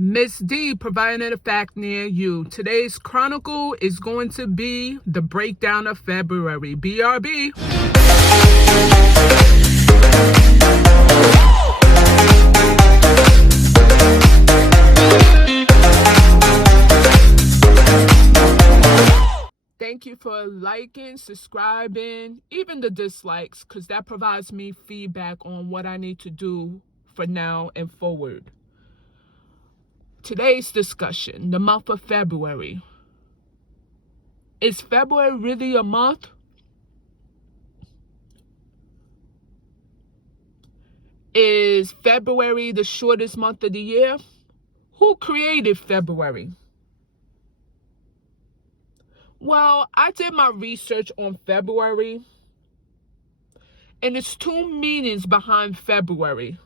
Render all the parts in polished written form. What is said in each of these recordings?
Miss D providing a fact near you. Today's chronicle is going to be the breakdown of February. BRB. Thank you for liking, subscribing, even the dislikes, because that provides me feedback on what I need to do for now and forward. Today's discussion, the month of February. Is February really a month? Is February the shortest month of the year? Who created February? Well, I did my research on February, and there's two meanings behind February.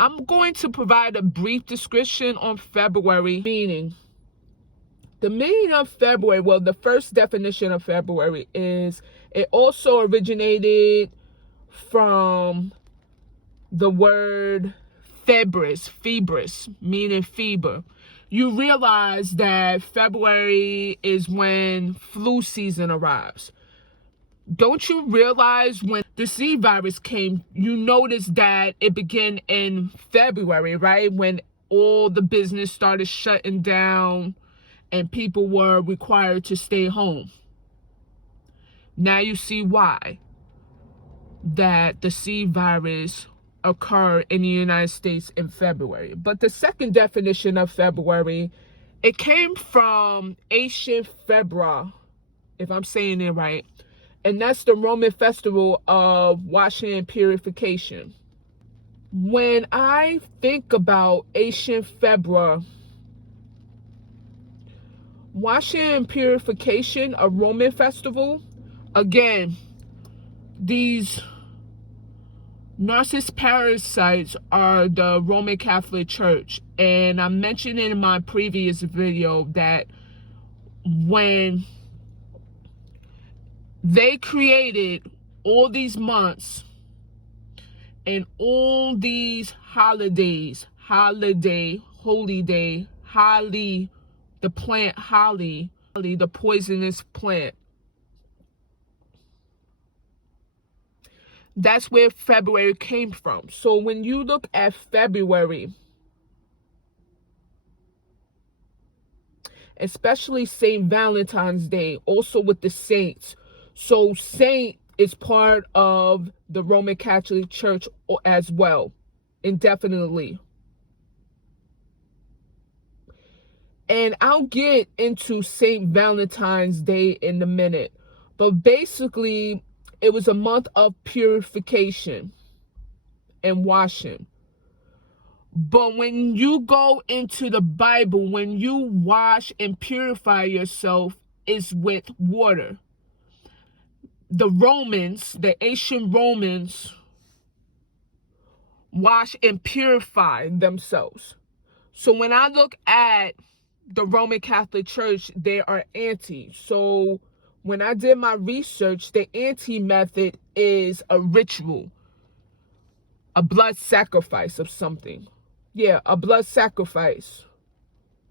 I'm going to provide a brief description on February meaning. The meaning of February, well, the first definition of February is it also originated from the word febris, meaning fever. You realize that February is when flu season arrives. Don't you realize when the C virus came, you noticed that it began in February, right? When all the business started shutting down and people were required to stay home. Now you see why that the C virus occurred in the United States in February. But the second definition of February, it came from ancient February, if I'm saying it right. And that's the Roman festival of washing and purification. When I think about ancient February, washing and purification, a Roman festival, again, these narcissist parasites are the Roman Catholic Church. And I mentioned in my previous video that when they created all these months and all these holidays, holy, the plant holly, the poisonous plant. That's where February came from. So when you look at February, especially St. Valentine's Day, also with the saints. So saint is part of the Roman Catholic Church as well, indefinitely. And I'll get into St. Valentine's Day in a minute. But basically, it was a month of purification and washing. But when you go into the Bible, when you wash and purify yourself, it's with water. The Romans, the ancient Romans, wash and purify themselves. So when I look at the Roman Catholic Church, they are anti. So when I did my research, the anti method is a ritual, a blood sacrifice of something. Yeah, a blood sacrifice.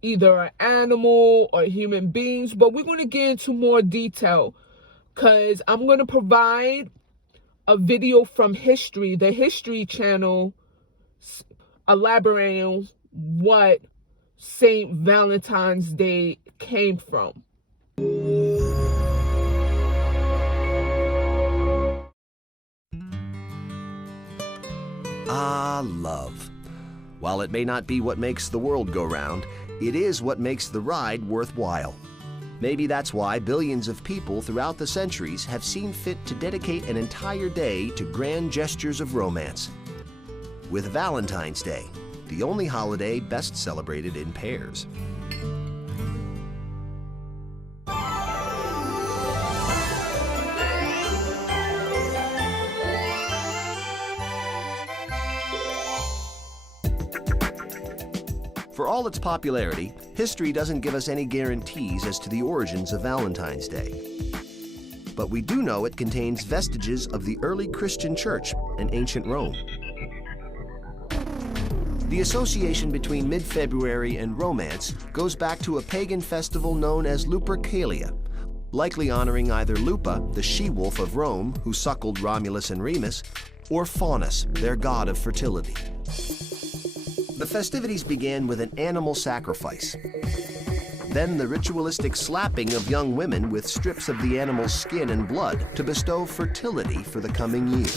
Either an animal or human beings. But we're going to get into more detail because I'm going to provide a video from history, the History Channel, elaborating what St. Valentine's Day came from. Love. While it may not be what makes the world go round, it is what makes the ride worthwhile. Maybe that's why billions of people throughout the centuries have seen fit to dedicate an entire day to grand gestures of romance. With Valentine's Day, the only holiday best celebrated in pairs. For all its popularity, history doesn't give us any guarantees as to the origins of Valentine's Day. But we do know it contains vestiges of the early Christian church and ancient Rome. The association between mid-February and romance goes back to a pagan festival known as Lupercalia, likely honoring either Lupa, the she-wolf of Rome who suckled Romulus and Remus, or Faunus, their god of fertility. The festivities began with an animal sacrifice. Then the ritualistic slapping of young women with strips of the animal's skin and blood to bestow fertility for the coming year.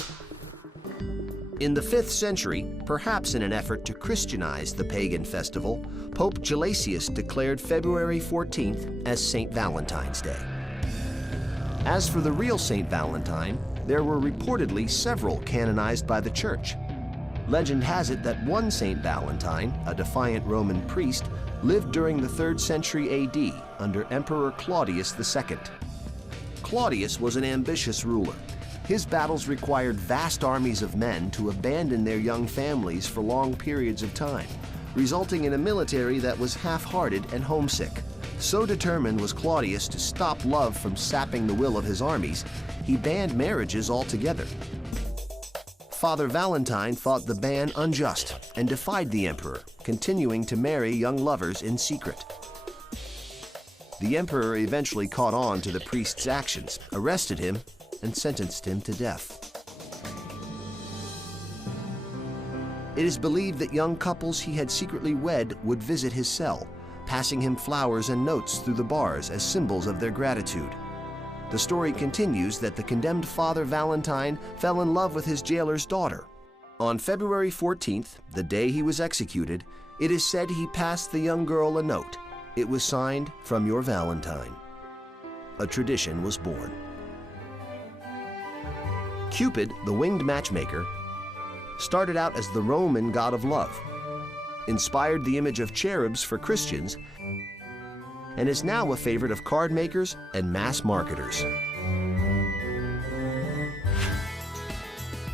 In the 5th century, perhaps in an effort to Christianize the pagan festival, Pope Gelasius declared February 14th as St. Valentine's Day. As for the real St. Valentine, there were reportedly several canonized by the Church. Legend has it that one St. Valentine, a defiant Roman priest, lived during the 3rd century AD under Emperor Claudius II. Claudius was an ambitious ruler. His battles required vast armies of men to abandon their young families for long periods of time, resulting in a military that was half-hearted and homesick. So determined was Claudius to stop love from sapping the will of his armies, he banned marriages altogether. Father Valentine thought the ban unjust and defied the emperor, continuing to marry young lovers in secret. The emperor eventually caught on to the priest's actions, arrested him, and sentenced him to death. It is believed that young couples he had secretly wed would visit his cell, passing him flowers and notes through the bars as symbols of their gratitude. The story continues that the condemned Father Valentine fell in love with his jailer's daughter. On February 14th, the day he was executed, it is said he passed the young girl a note. It was signed, "From your Valentine." A tradition was born. Cupid, the winged matchmaker, started out as the Roman god of love, inspired the image of cherubs for Christians, and is now a favorite of card makers and mass marketers.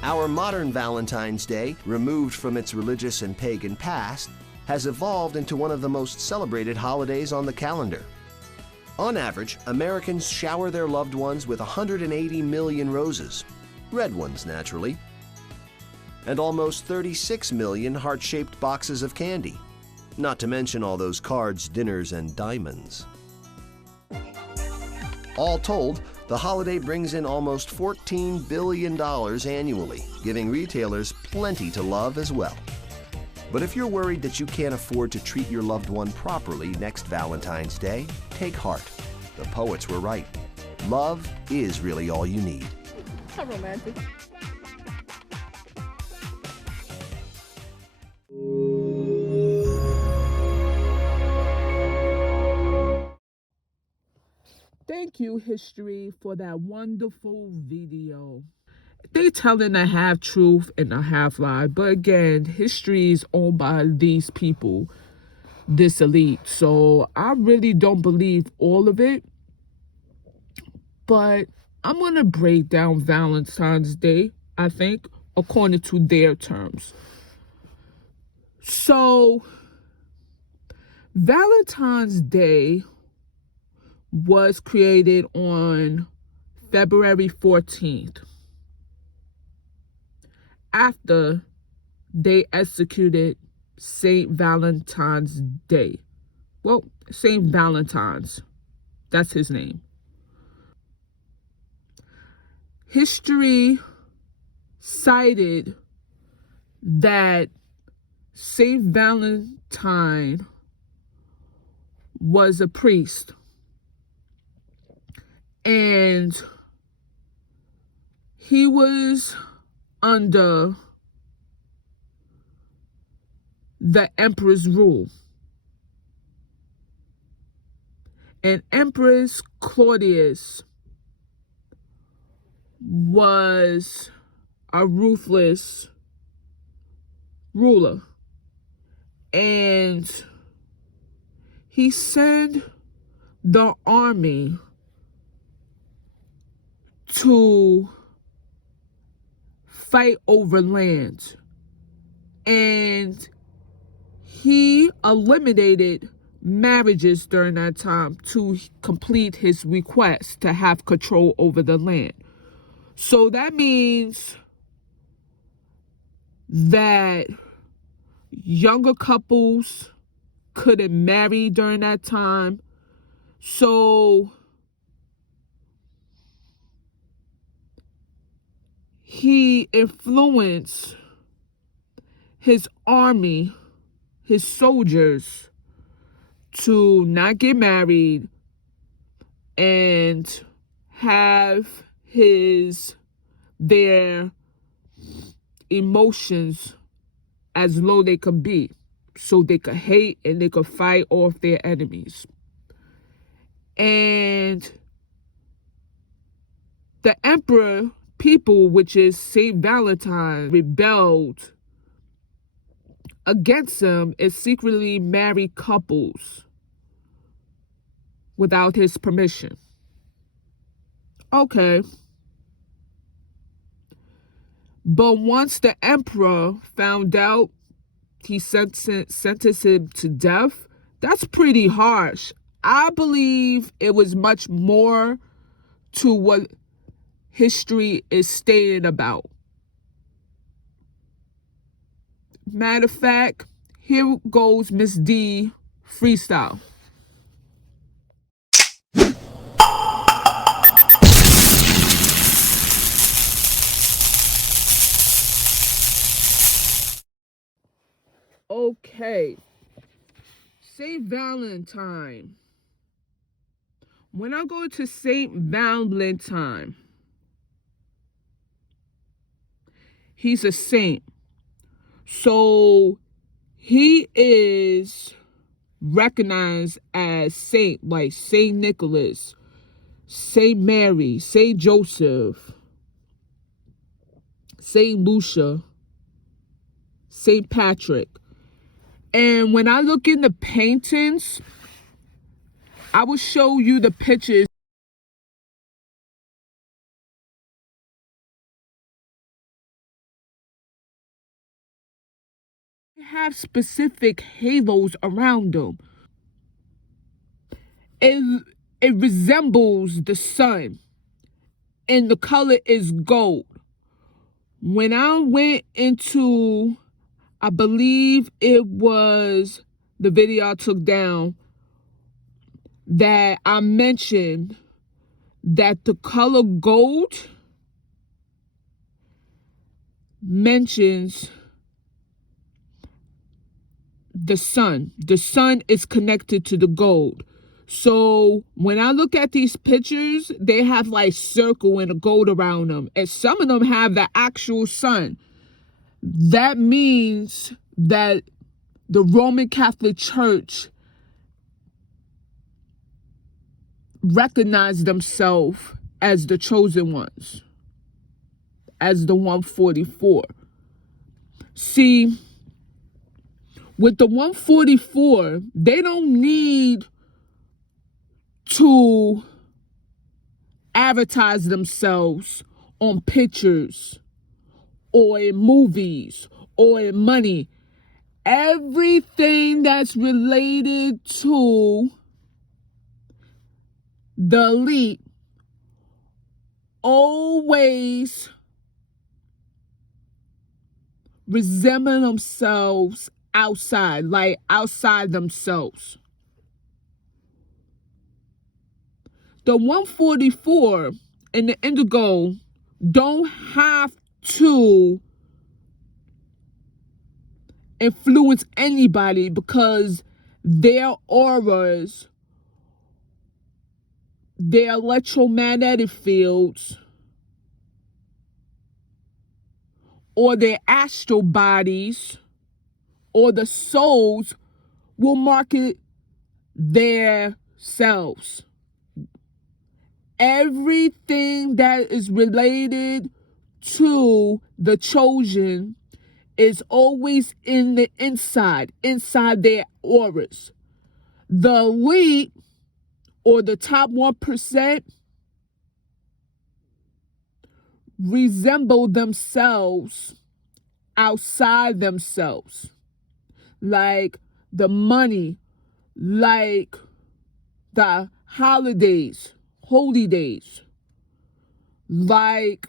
Our modern Valentine's Day, removed from its religious and pagan past, has evolved into one of the most celebrated holidays on the calendar. On average, Americans shower their loved ones with 180 million roses, red ones naturally, and almost 36 million heart-shaped boxes of candy, not to mention all those cards, dinners, and diamonds. All told, the holiday brings in almost $14 billion annually, giving retailers plenty to love as well. But if you're worried that you can't afford to treat your loved one properly next Valentine's Day, take heart. The poets were right. Love is really all you need. How romantic. Thank you, History, for that wonderful video. They telling a half truth and a half lie, but again, history is owned by these people, this elite. So I really don't believe all of it, but I'm going to break down Valentine's Day, I think, according to their terms. So, Valentine's Day was created on February 14th, after they executed St. Valentine's Day. Well, St. Valentine's, that's his name. History cited that St. Valentine was a priest, and he was under the emperor's rule. And Empress Claudius was a ruthless ruler, and he sent the army to fight over land, and he eliminated marriages during that time to complete his request to have control over the land. So that means that younger couples couldn't marry during that time. So he influenced his army, his soldiers, to not get married and have their emotions as low they could be, so they could hate and they could fight off their enemies. And the emperor people, which is Saint Valentine, rebelled against him and secretly married couples without his permission. Okay. But once the emperor found out, he sentenced him to death. That's pretty harsh. I believe it was much more to what history is stated about. Matter of fact, here goes Miss D freestyle. Okay. Saint Valentine. When I go to Saint Valentine, he's a saint. So he is recognized as saint, like Saint Nicholas, Saint Mary, Saint Joseph, Saint Lucia, Saint Patrick. And when I look in the paintings, I will show you the pictures. They have specific halos around them. It resembles the sun, and the color is gold. When I went into, I believe it was the video I took down, that I mentioned that the color gold mentions the sun. The sun is connected to the gold. So when I look at these pictures, they have like circle and a gold around them. And some of them have the actual sun. That means that the Roman Catholic Church recognized themselves as the chosen ones, as the 144. See, with the 144, they don't need to advertise themselves on pictures or in movies or in money. Everything that's related to the elite always resemble themselves outside, like outside themselves. The 144 and the indigo don't have to influence anybody because their auras, their electromagnetic fields, or their astral bodies, or the souls will market their selves. Everything that is related to the chosen is always in the inside their auras. The elite, or the top 1%, resemble themselves outside themselves. Like the money, like the holidays, holy days, like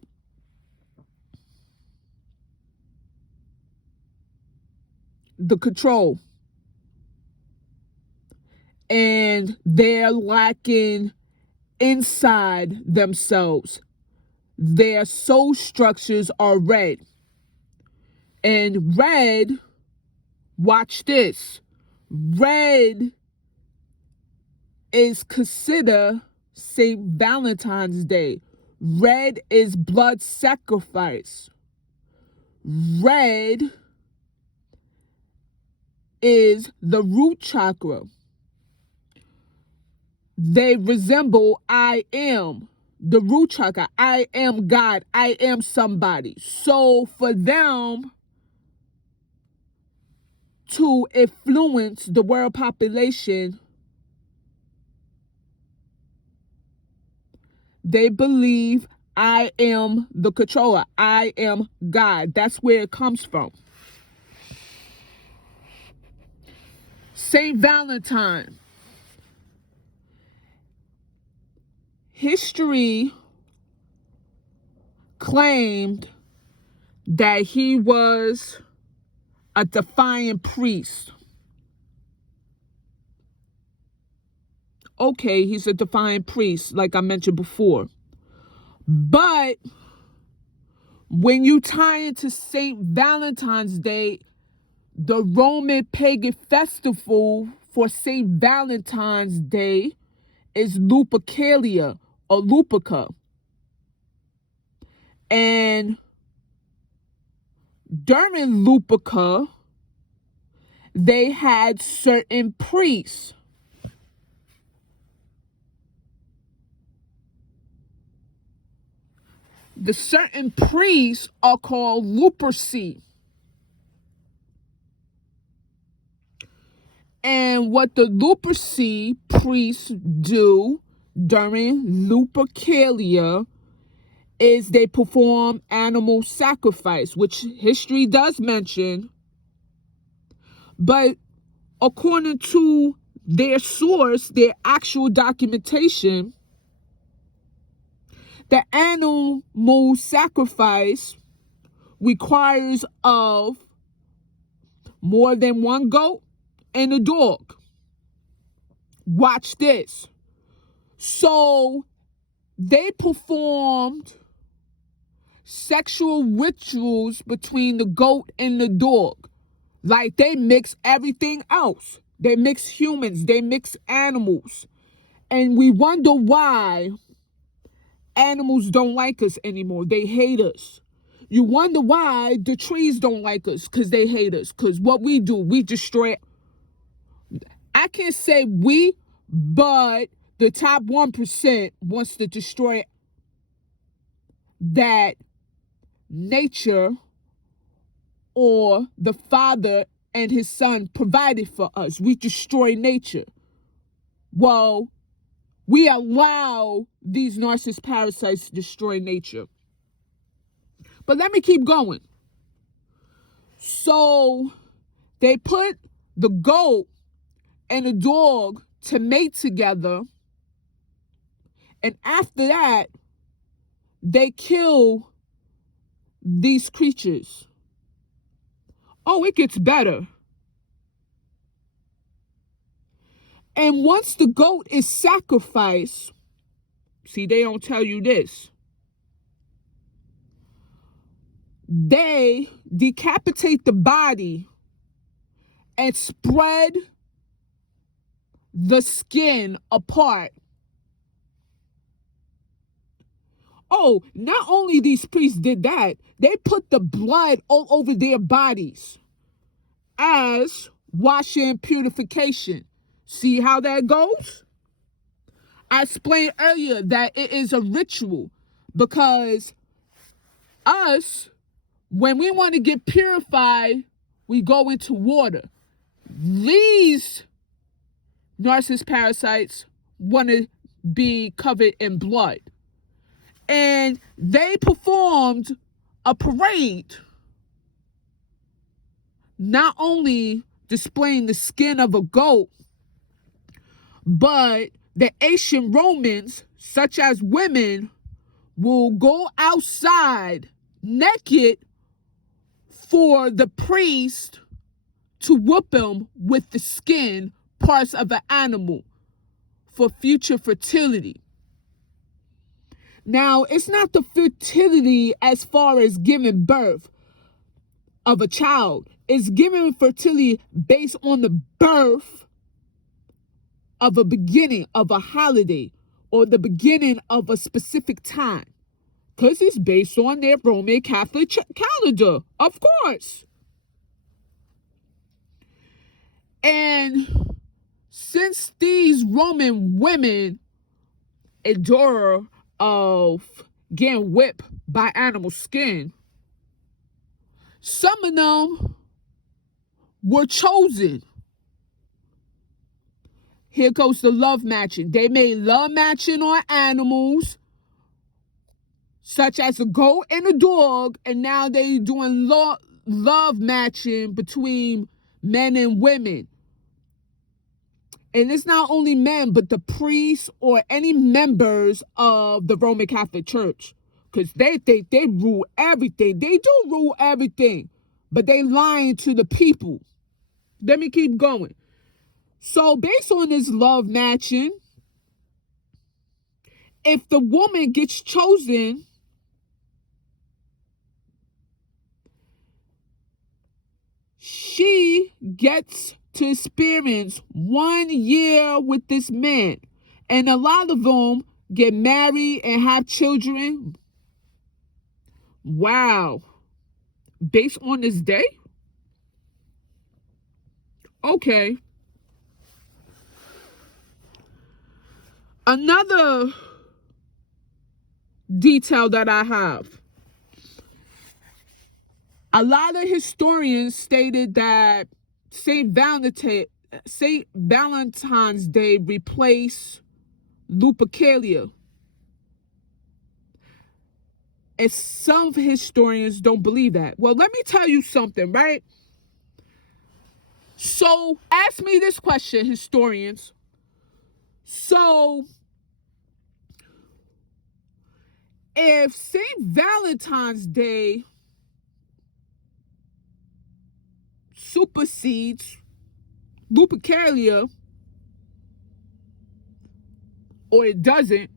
the control. And they're lacking inside themselves. Their soul structures are red. And red, watch this, red is considered St. Valentine's Day. Red is blood sacrifice. Red is the root chakra. They resemble I am, the root chakra. I am God. I am somebody. So for them to influence the world population, they believe I am the controller. I am God. That's where it comes from. St. Valentine. History claimed that he was a defiant priest. Okay, he's a defiant priest, like I mentioned before. But when you tie into St. Valentine's Day, the Roman pagan festival for St. Valentine's Day is Lupercalia or Luperca. And during Luperca, they had certain priests. The certain priests are called Luperci. And what the Luperci priests do during Lupercalia is they perform animal sacrifice, which history does mention. But according to their source, their actual documentation, the animal sacrifice requires of more than one goat and a dog. Watch this. So they performed sexual rituals between the goat and the dog. Like they mix everything else. They mix humans, they mix animals. And we wonder why animals don't like us anymore. They hate us. You wonder why the trees don't like us, because they hate us. Because what we do, we destroy. I can't say we, but the top 1% wants to destroy that nature or the Father and his Son provided for us. We destroy nature. Well, we allow these narcissist parasites to destroy nature. But let me keep going. So they put the goat and the dog to mate together. And after that, they kill these creatures. Oh, it gets better. And once the goat is sacrificed, see, they don't tell you this. They decapitate the body and spread the skin apart. Oh, not only these priests did that, they put the blood all over their bodies as washing and purification. See how that goes? I explained earlier that it is a ritual because us, when we want to get purified, we go into water. These narcissist parasites want to be covered in blood. And they performed a parade, not only displaying the skin of a goat, but the ancient Romans, such as women, will go outside naked for the priest to whoop him with the skin parts of an animal for future fertility. Now, it's not the fertility as far as giving birth of a child. It's giving fertility based on the birth of a beginning of a holiday or the beginning of a specific time. Because it's based on their Roman Catholic calendar, of course. And since these Roman women endure of getting whipped by animal skin, some of them were chosen. Here goes the love matching. They made love matching on animals, such as a goat and a dog, and now they doing love matching between men and women. And it's not only men, but the priests or any members of the Roman Catholic Church. Because they think they rule everything. They do rule everything. But they lying to the people. Let me keep going. So based on this love matching, if the woman gets chosen, she gets to experience 1 year with this man. And a lot of them get married and have children. Wow. Based on this day? Okay. Another detail that I have. A lot of historians stated that St. Valentine's Day replaced Lupercalia. And some historians don't believe that. Well, let me tell you something, right? So, ask me this question, historians. So, if St. Valentine's Day supersedes Lupercalia, or it doesn't,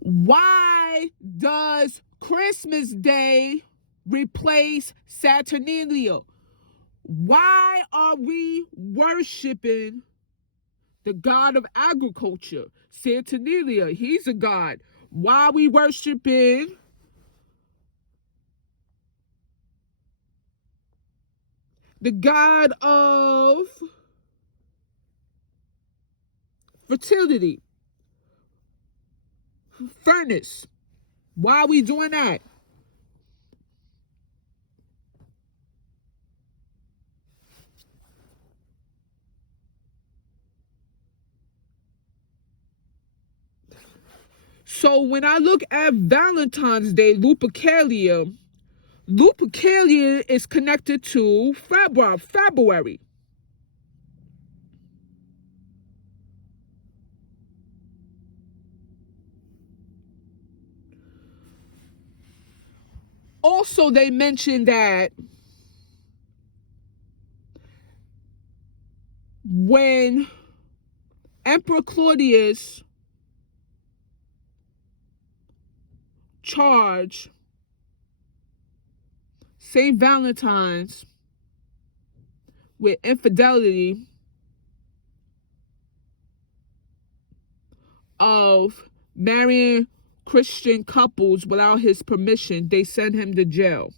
why does Christmas Day replace Saturnalia? Why are we worshiping the god of agriculture, Saturnalia? He's a god. Why are we worshiping the god of fertility, furnace? Why are we doing that? So when I look at Valentine's Day, Lupercalia is connected to February. Also, they mentioned that when Emperor Claudius charged St. Valentine's with infidelity of marrying Christian couples without his permission, they sent him to jail.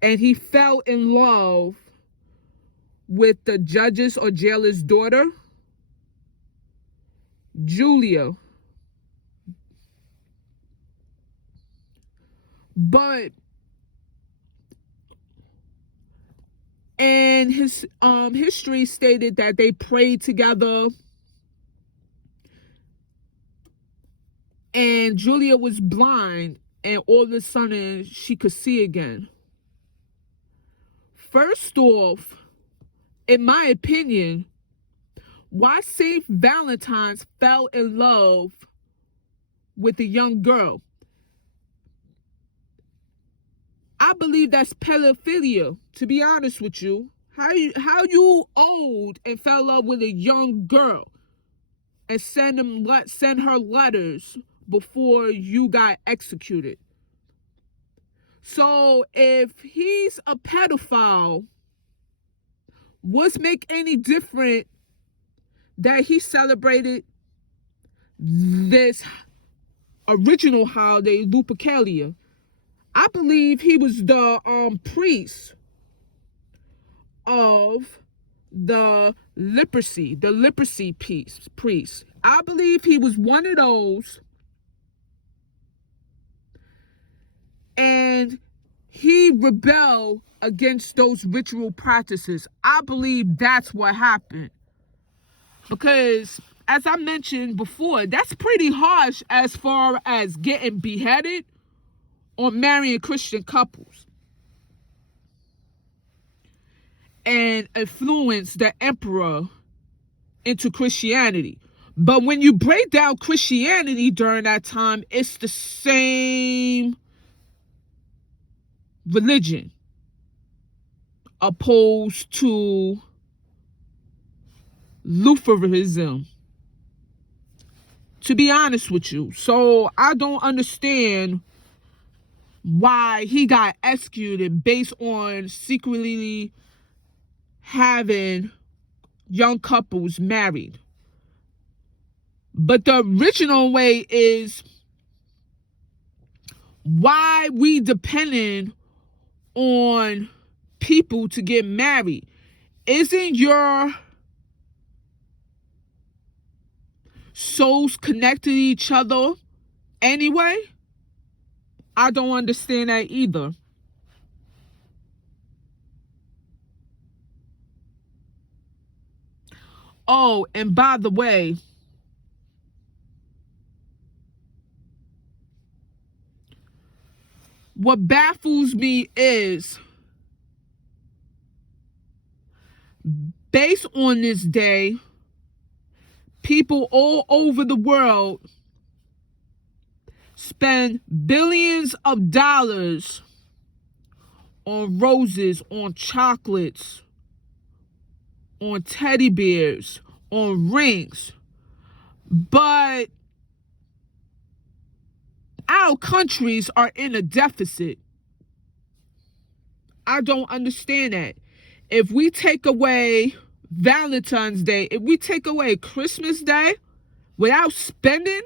And he fell in love with the judge's or jailer's daughter, Julia. But and his history stated that they prayed together, and Julia was blind, and all of a sudden she could see again. First off, in my opinion, why St. Valentine's fell in love with a young girl? I believe that's pedophilia, to be honest with you. How you old and fell in love with a young girl and send her letters before you got executed? So if he's a pedophile, what's make any different that he celebrated this original holiday, Lupercalia? I believe he was the priest of the leprosy priest. I believe he was one of those, and he rebelled against those ritual practices. I believe that's what happened. Because, as I mentioned before, that's pretty harsh as far as getting beheaded or marrying Christian couples and influence the emperor into Christianity. But when you break down Christianity during that time, it's the same religion opposed to Lutheranism, to be honest with you. So I don't understand why he got executed based on secretly having young couples married. But the original way is, why we depending on people to get married? Isn't your souls connected to each other anyway? I don't understand that either. Oh, and by the way, what baffles me is, based on this day, people all over the world spend billions of dollars on roses, on chocolates, on teddy bears, on rings. But our countries are in a deficit. I don't understand that. If we take away Valentine's Day, if we take away Christmas Day without spending,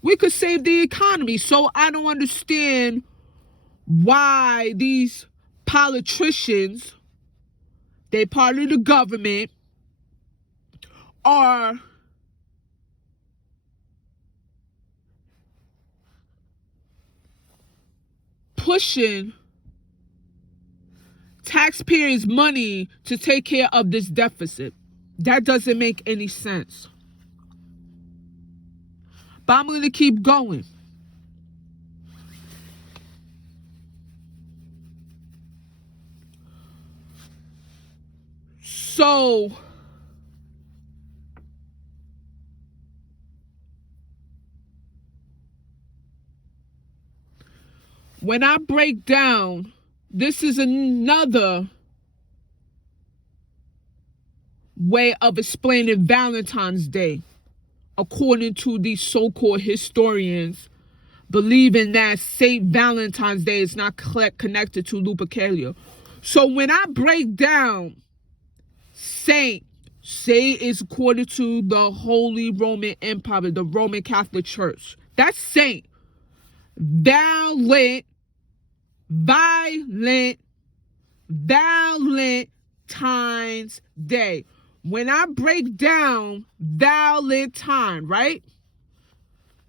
we could save the economy. So I don't understand why these politicians, they part of the government, are pushing taxpayers' money to take care of this deficit. That doesn't make any sense. But I'm going to keep going. So, when I break down, this is another way of explaining Valentine's Day, according to these so-called historians, believing that St. Valentine's Day is not connected to Lupercalia. So when I break down Saint is according to the Holy Roman Empire, the Roman Catholic Church. That's Saint. Valentine's Day. When I break down Valentine, right?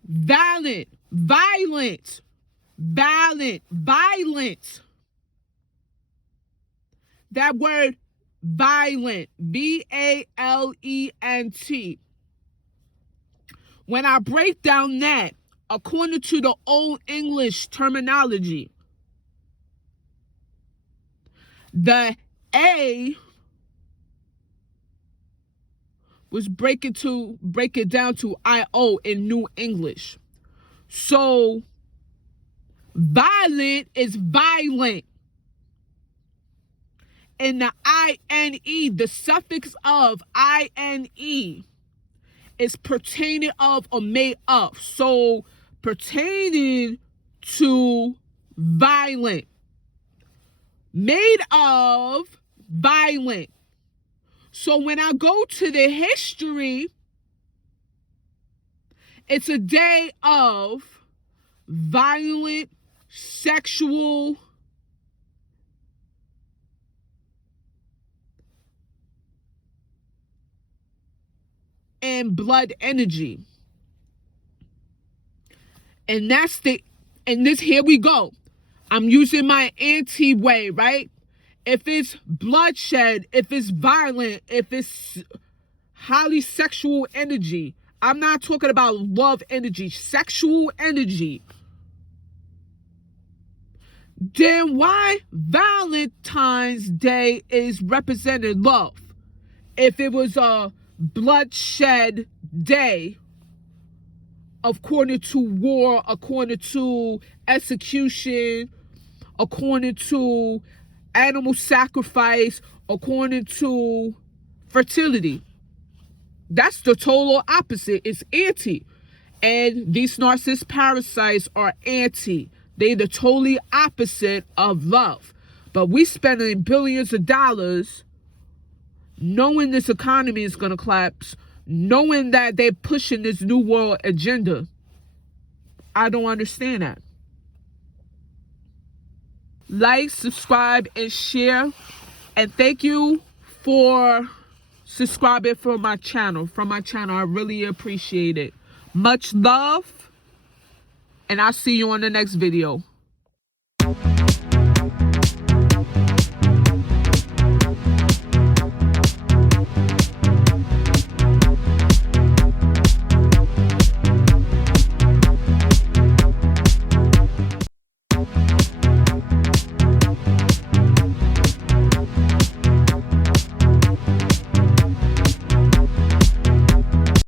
Violent. That word violent, VALENT. When I break down that, according to the Old English terminology, the A was break it down to IO in New English. So violent is violent. And the I-N-E, the suffix of I-N-E, is pertaining of or made of. So pertaining to violent. Made of violent. So when I go to the history, it's a day of violent, sexual, and blood energy. And here we go. I'm using my anti-way, right? If it's bloodshed, if it's violent, if it's highly sexual energy, I'm not talking about love energy, sexual energy. Then why Valentine's Day is represented love? If it was a bloodshed day, according to war, according to execution, according to animal sacrifice, according to fertility. That's the total opposite. It's anti. And these narcissist parasites are anti. They're the totally opposite of love. But we spending billions of dollars knowing this economy is going to collapse, knowing that they're pushing this new world agenda. I don't understand that. Like, subscribe, and share. And thank you for subscribing from my channel. I really appreciate it. Much love. And I'll see you on the next video.